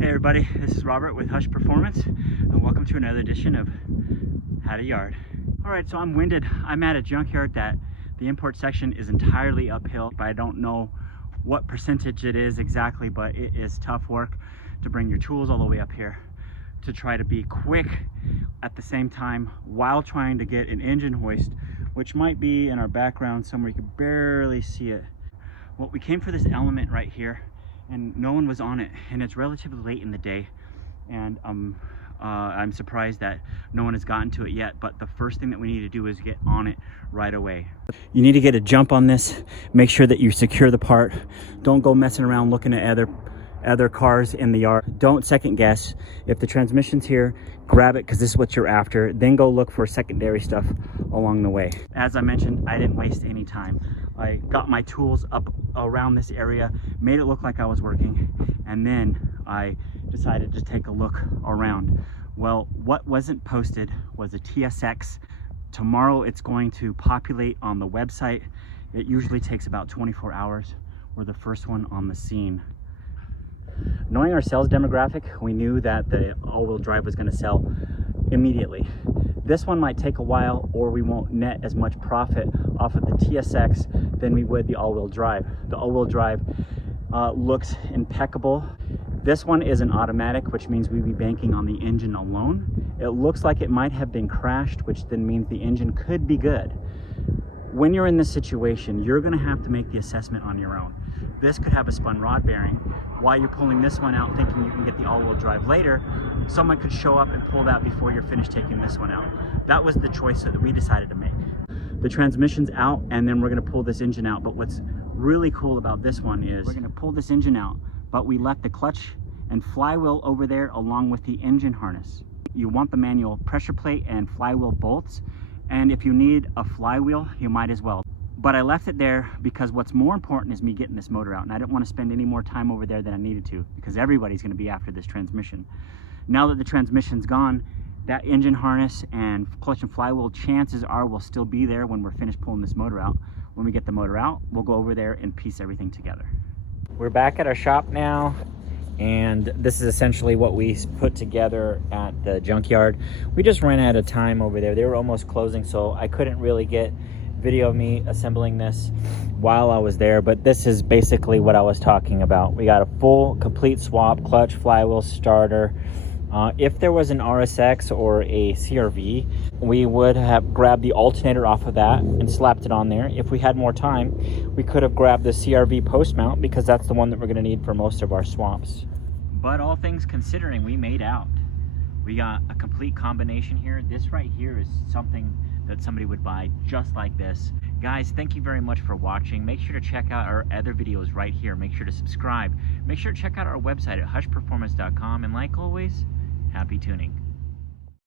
Hey everybody, this is Robert with Hush Performance, and welcome to another edition of How to Yard. Alright, so I'm winded. I'm at a junkyard that the import section is entirely uphill, but I don't know what percentage it is exactly, but it is tough work to bring your tools all the way up here to try to be quick at the same time while trying to get an engine hoist, which might be in our background somewhere. You can barely see it. Well, we came for this element right here and no one was on it, and it's relatively late in the day, and I'm surprised that no one has gotten to it yet. But the first thing that we need to do is get on it right away. You need to get a jump on this, make sure that you secure the part. Don't go messing around looking at other cars in the yard. Don't second guess. If the transmission's here, grab it, because this is what you're after. Then go look for secondary stuff along the way. As I mentioned, I didn't waste any time. I got my tools up around this area, made it look like I was working, and then I decided to take a look around. Well, what wasn't posted was a TSX. Tomorrow it's going to populate on the website. It usually takes about 24 hours. We're the first one on the scene. Knowing our sales demographic, we knew that the all-wheel drive was going to sell immediately. This one might take a while, or we won't net as much profit off of the TSX than we would the all-wheel drive. The all-wheel drive looks impeccable. This one is an automatic, which means we'd be banking on the engine alone. It looks like it might have been crashed, which then means the engine could be good. When you're in this situation, you're going to have to make the assessment on your own. This could have a spun rod bearing. While you're pulling this one out thinking you can get the all-wheel drive later, someone could show up and pull that before you're finished taking this one out. That was the choice that we decided to make. The transmission's out, and then we're going to pull this engine out. But what's really cool about this one is we're going to pull this engine out, but we left the clutch and flywheel over there along with the engine harness. You want the manual pressure plate and flywheel bolts, and if you need a flywheel, you might as well. But I left it there because what's more important is me getting this motor out, and I didn't want to spend any more time over there than I needed to, because everybody's going to be after this transmission. Now that the transmission's gone, that engine harness and clutch and flywheel, chances are, will still be there when we're finished pulling this motor out. When we get the motor out, we'll go over there and piece everything together. We're back at our shop now, and this is essentially what we put together at the junkyard. We just ran out of time over there. They were almost closing, so I couldn't really get video of me assembling this while I was there, but this is basically what I was talking about. We got a full complete swap, clutch, flywheel, starter. If there was an RSX or a CRV, we would have grabbed the alternator off of that and slapped it on there. If we had more time, we could have grabbed the CRV post mount, because that's the one that we're going to need for most of our swaps. But all things considering, we made out. We got a complete combination here. This right here is something that somebody would buy just like this. Guys, thank you very much for watching. Make sure to check out our other videos right here. Make sure to subscribe. Make sure to check out our website at hushperformance.com. And like always, happy tuning.